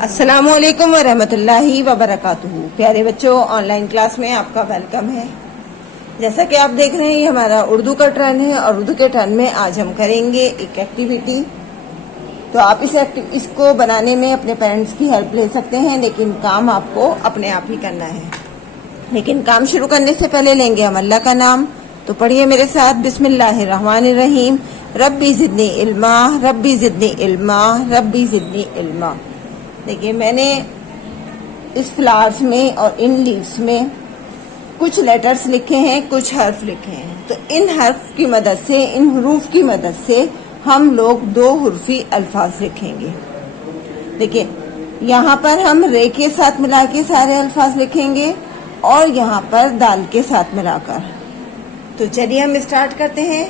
अस्सलामुअलैकुम वरहमतुल्लाहि वबरकातुहू। प्यारे बच्चों, ऑनलाइन क्लास में आपका वेलकम है। जैसा कि आप देख रहे हैं, ये हमारा उर्दू का टर्न है और उर्दू के टर्न में आज हम करेंगे एक एक्टिविटी। तो आप इसको बनाने में अपने पेरेंट्स की हेल्प ले सकते हैं, लेकिन काम आपको अपने आप ही करना है। लेकिन काम शुरू करने से पहले लेंगे हम अल्लाह का नाम। तो पढ़िए मेरे साथ, बिस्मिल्लाहिर्रहमानिर्रहीम। रब्बी ज़िदनी इल्मा, रब्बी ज़िदनी इल्मा, रब्बी ज़िदनी इल्मा। देखिए, मैंने इस फ्लावर्स में और इन लीव्स में कुछ लेटर्स लिखे हैं, कुछ हर्फ लिखे हैं। तो इन हर्फ की मदद से, इन हरूफ की मदद से हम लोग दो हुर्फी अल्फाज लिखेंगे। देखिए, यहाँ पर हम रे के साथ मिला के सारे अल्फाज लिखेंगे और यहाँ पर दाल के साथ मिलाकर। तो चलिए हम स्टार्ट करते हैं।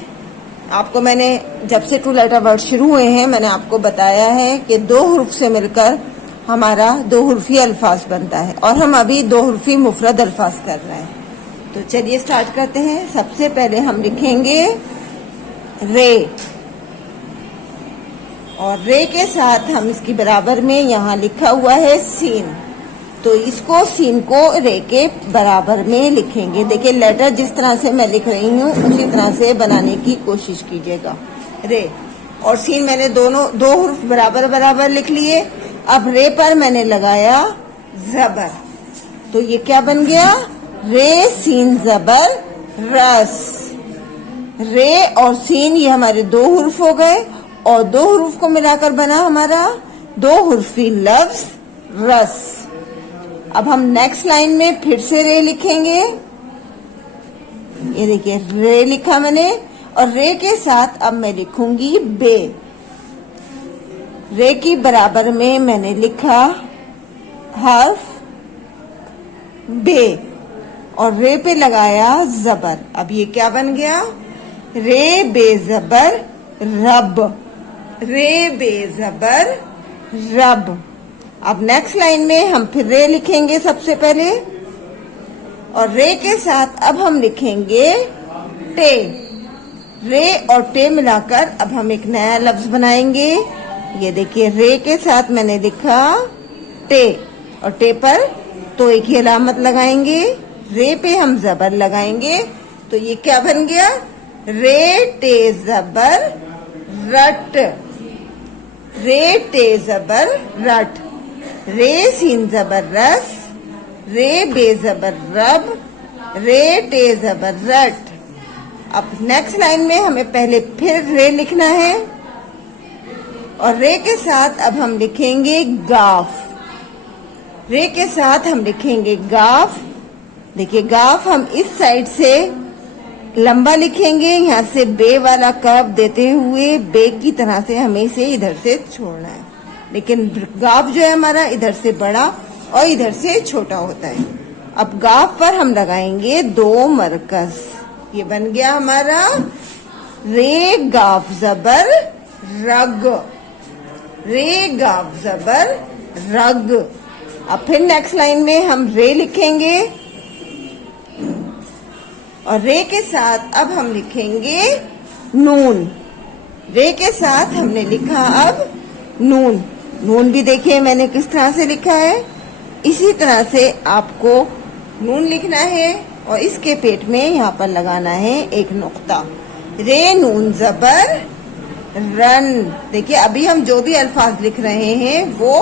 आपको मैंने जब से टू लेटर वर्ड शुरू हुए हैं, मैंने आपको बताया है कि दो हुर्फ से मिलकर हमारा दो हुर्फी अल्फाज बनता है और हम अभी दो हुर्फी मुफरद अल्फाज कर रहे हैं। तो चलिए स्टार्ट करते हैं। सबसे पहले हम लिखेंगे रे, और रे के साथ हम इसकी बराबर में यहाँ लिखा हुआ है सीन। तो इसको सीन को रे के बराबर में लिखेंगे। देखिए, लेटर जिस तरह से मैं लिख रही हूँ उसी तरह से बनाने की कोशिश कीजिएगा। रे और सीन मैंने दोनों दो हुर्फ बराबर बराबर लिख लिए। अब रे पर मैंने लगाया जबर, तो ये क्या बन गया? रे सीन जबर रस। रे और सीन ये हमारे दो हुर्फ हो गए और दो हुर्फ को मिलाकर बना हमारा दो हुर्फी लफ्ज रस। अब हम नेक्स्ट लाइन में फिर से रे लिखेंगे। ये देखिए, रे लिखा मैंने और रे के साथ अब मैं लिखूंगी बे। रे की बराबर में मैंने लिखा हर्फ बे और रे पे लगाया जबर। अब ये क्या बन गया? रे बे जबर रब। रे बे जबर रब। अब नेक्स्ट लाइन में हम फिर रे लिखेंगे सबसे पहले और रे के साथ अब हम लिखेंगे टे। रे और टे मिलाकर अब हम एक नया लफ्ज बनाएंगे। ये देखिए, रे के साथ मैंने लिखा टे और टे पर तो एक ही अलामत लगाएंगे, रे पे हम जबर लगाएंगे। तो ये क्या बन गया? रे टे जबर रट। रे टे जबर रट। रे सीन जबर रस, रे बे जबर रब, रे टे जबर रट। अब नेक्स्ट लाइन में हमें पहले फिर रे लिखना है और रे के साथ अब हम लिखेंगे गाफ। रे के साथ हम लिखेंगे गाफ। देखिए, गाफ हम इस साइड से लंबा लिखेंगे, यहाँ से बे वाला कर्व देते हुए बे की तरह से हमें इसे इधर से छोड़ना है। लेकिन गाफ जो है हमारा इधर से बड़ा और इधर से छोटा होता है। अब गाफ पर हम लगाएंगे दो मरकज। ये बन गया हमारा रे गाफ जबर रग। रे गाफ जबर रग। अब फिर नेक्स्ट लाइन में हम रे लिखेंगे और रे के साथ अब हम लिखेंगे नून। रे के साथ हमने लिखा अब नून। नून भी देखिए मैंने किस तरह से लिखा है। इसी तरह से आपको नून लिखना है और इसके पेट में यहाँ पर लगाना है एक नुक्ता। रे नून जबर रन। देखिए, अभी हम जो भी अल्फाज लिख रहे हैं वो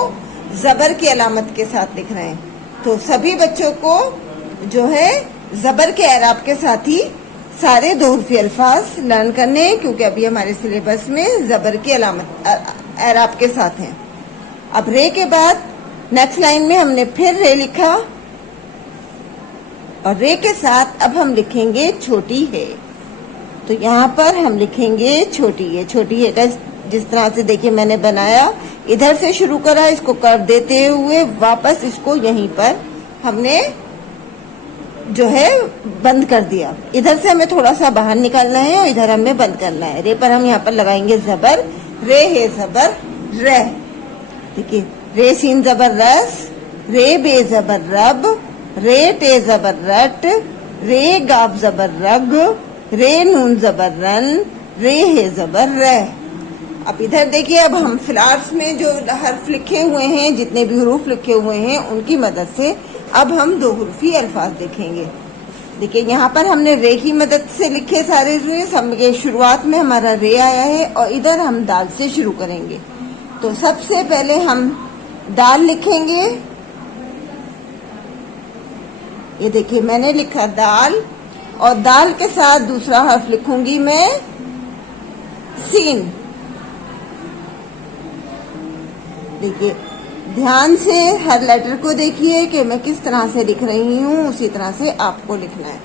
जबर की अलामत के साथ लिख रहे हैं। तो सभी बच्चों को जो है जबर के एराब के साथ ही सारे दो हुर्फी अल्फाज लर्न करने हैं, क्योंकि अभी हमारे सिलेबस में जबर की अलामत एराब के साथ हैं। अब रे के बाद नेक्स्ट लाइन में हमने फिर रे लिखा और रे के साथ अब हम लिखेंगे छोटी है। तो यहाँ पर हम लिखेंगे छोटी है। छोटी है का जिस तरह से देखिए मैंने बनाया, इधर से शुरू करा, इसको कर देते हुए वापस इसको यहीं पर हमने जो है बंद कर दिया। इधर से हमें थोड़ा सा बाहर निकालना है और इधर हमें बंद करना है। रे पर हम यहाँ पर लगाएंगे जबर। रे है जबर रे। देखिए, रे सीन जबर रस, रे बे जबर रब, रे टे जबर रट, रे गाफ जबर रग, रे नून जबर रन, रे है जबर रे। अब इधर देखिए, अब हम फ्लावर्स में जो हर्फ लिखे हुए हैं, जितने भी हरूफ लिखे हुए हैं, उनकी मदद से अब हम दो हुर्फी अल्फाज देखेंगे। देखिए यहाँ पर हमने रे की मदद से लिखे सारे रे। सबके शुरुआत में हमारा रे आया है और इधर हम दाल से शुरू करेंगे। तो सबसे पहले हम दाल लिखेंगे। ये देखिए मैंने लिखा दाल, और दाल के साथ दूसरा हर्फ लिखूंगी मैं सीन। देखिए ध्यान से हर लेटर को देखिए कि मैं किस तरह से लिख रही हूँ, उसी तरह से आपको लिखना है।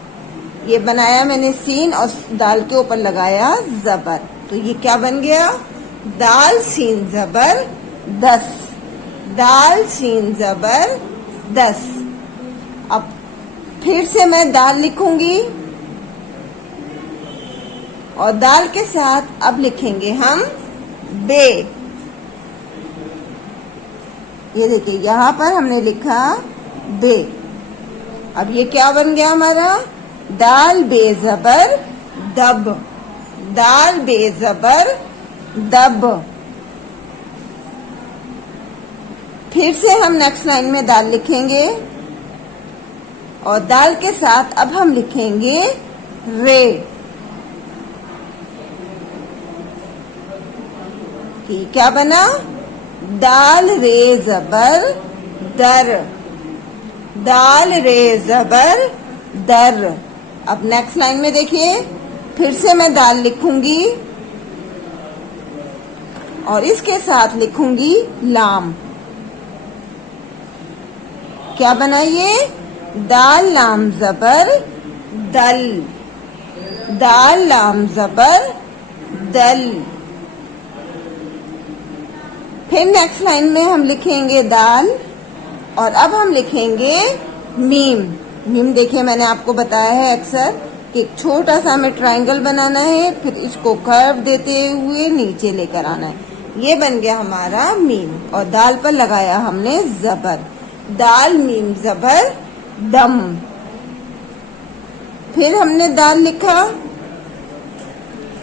ये बनाया मैंने सीन और दाल के ऊपर लगाया जबर। तो ये क्या बन गया? दाल सीन जबर 10। दाल सीन जबर 10। अब फिर से मैं दाल लिखूंगी और दाल के साथ अब लिखेंगे हम बे। ये देखिए यहाँ पर हमने लिखा बे। अब ये क्या बन गया हमारा? दाल बे जबर दब। दाल बे जबर दब। फिर से हम नेक्स्ट लाइन में दाल लिखेंगे और दाल के साथ अब हम लिखेंगे रे। कि क्या बना? दाल रे जबर दर। दाल रे जबर दर। अब नेक्स्ट लाइन में देखिए, फिर से मैं दाल लिखूंगी और इसके साथ लिखूंगी लाम। क्या बना ये? दाल लाम जबर दल। दाल लाम जबर दल। फिर नेक्स्ट लाइन में हम लिखेंगे दाल और अब हम लिखेंगे मीम। मीम देखिए मैंने आपको बताया है अक्सर कि एक छोटा सा हमें ट्रायंगल बनाना है, फिर इसको कर्व देते हुए नीचे लेकर आना है। ये बन गया हमारा मीम और दाल पर लगाया हमने जबर। दाल मीम जबर दम। फिर हमने दाल लिखा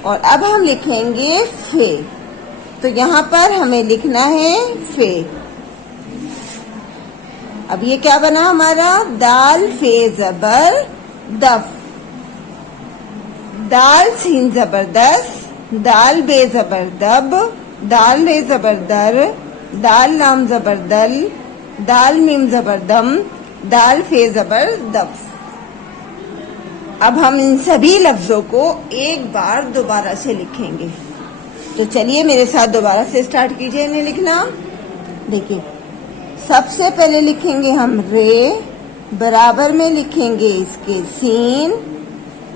और अब हम लिखेंगे फे। तो यहाँ पर हमें लिखना है फे। अब ये क्या बना हमारा? दाल फे जबर दफ। दाल सीन जबरदस्त। दाल बे जबर दब। दाल रे जबर दर। दाल लाम जबर दल। दाल मीम जबर दम। दाल फे जबर दफ। अब हम इन सभी लफ्जों को एक बार दोबारा से लिखेंगे। तो चलिए मेरे साथ दोबारा से स्टार्ट कीजिए इन्हें लिखना। देखिए सबसे पहले लिखेंगे हम रे, बराबर में लिखेंगे इसके सीन।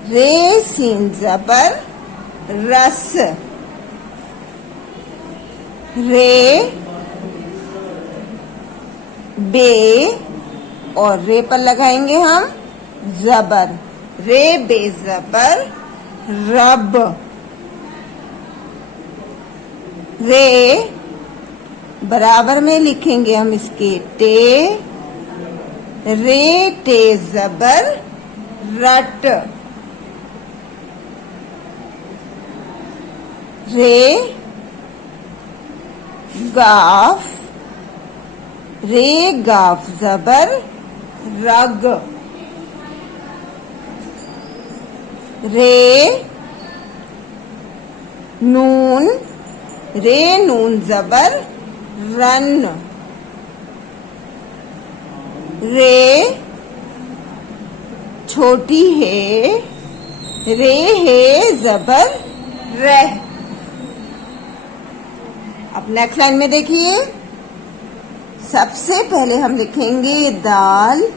रे सीन जबर रस। रे बे और रे पर लगाएंगे हम जबर। रे बे जबर रब। रे बराबर में लिखेंगे हम इसके टे। रे टे जबर रट। रे गाफ। रे गाफ जबर रग। रे नून। रे नून जबर रन। रे छोटी है। रे है जबर रह। अब नेक्स्ट लाइन में देखिए, सबसे पहले हम लिखेंगे दाल,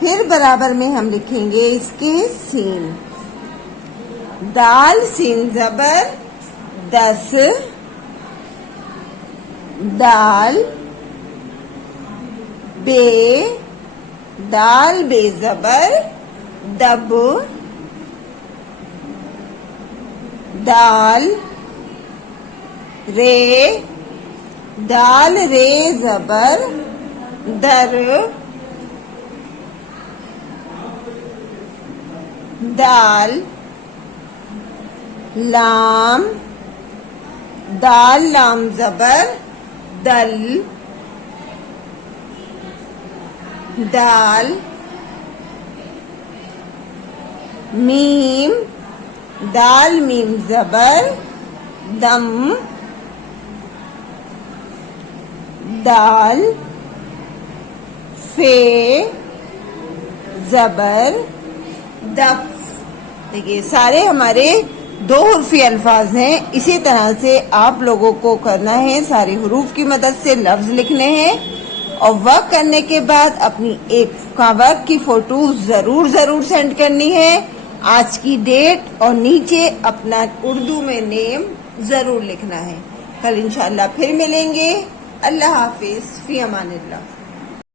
फिर बराबर में हम लिखेंगे इसके सीन। दाल सीन जबर 10। दाल बे। दाल बे जबर दब। दाल रे। दाल रे जबर दर। दाल लाम दाल लाम जबर दल, दाल मीम, दाल मीम जबर दम, दाल फे जबर दफ। देखिए सारे हमारे दो हुर्फी अल्फाज हैं। इसी तरह से आप लोगों को करना है, सारे हुरूफ की मदद से लफ्ज लिखने हैं और वर्क करने के बाद अपनी एक वर्क की फोटो जरूर सेंड करनी है, आज की डेट और नीचे अपना उर्दू में नेम जरूर लिखना है। कल इंशाल्लाह फिर मिलेंगे। अल्लाह हाफिज, फी अमानिल्लाह।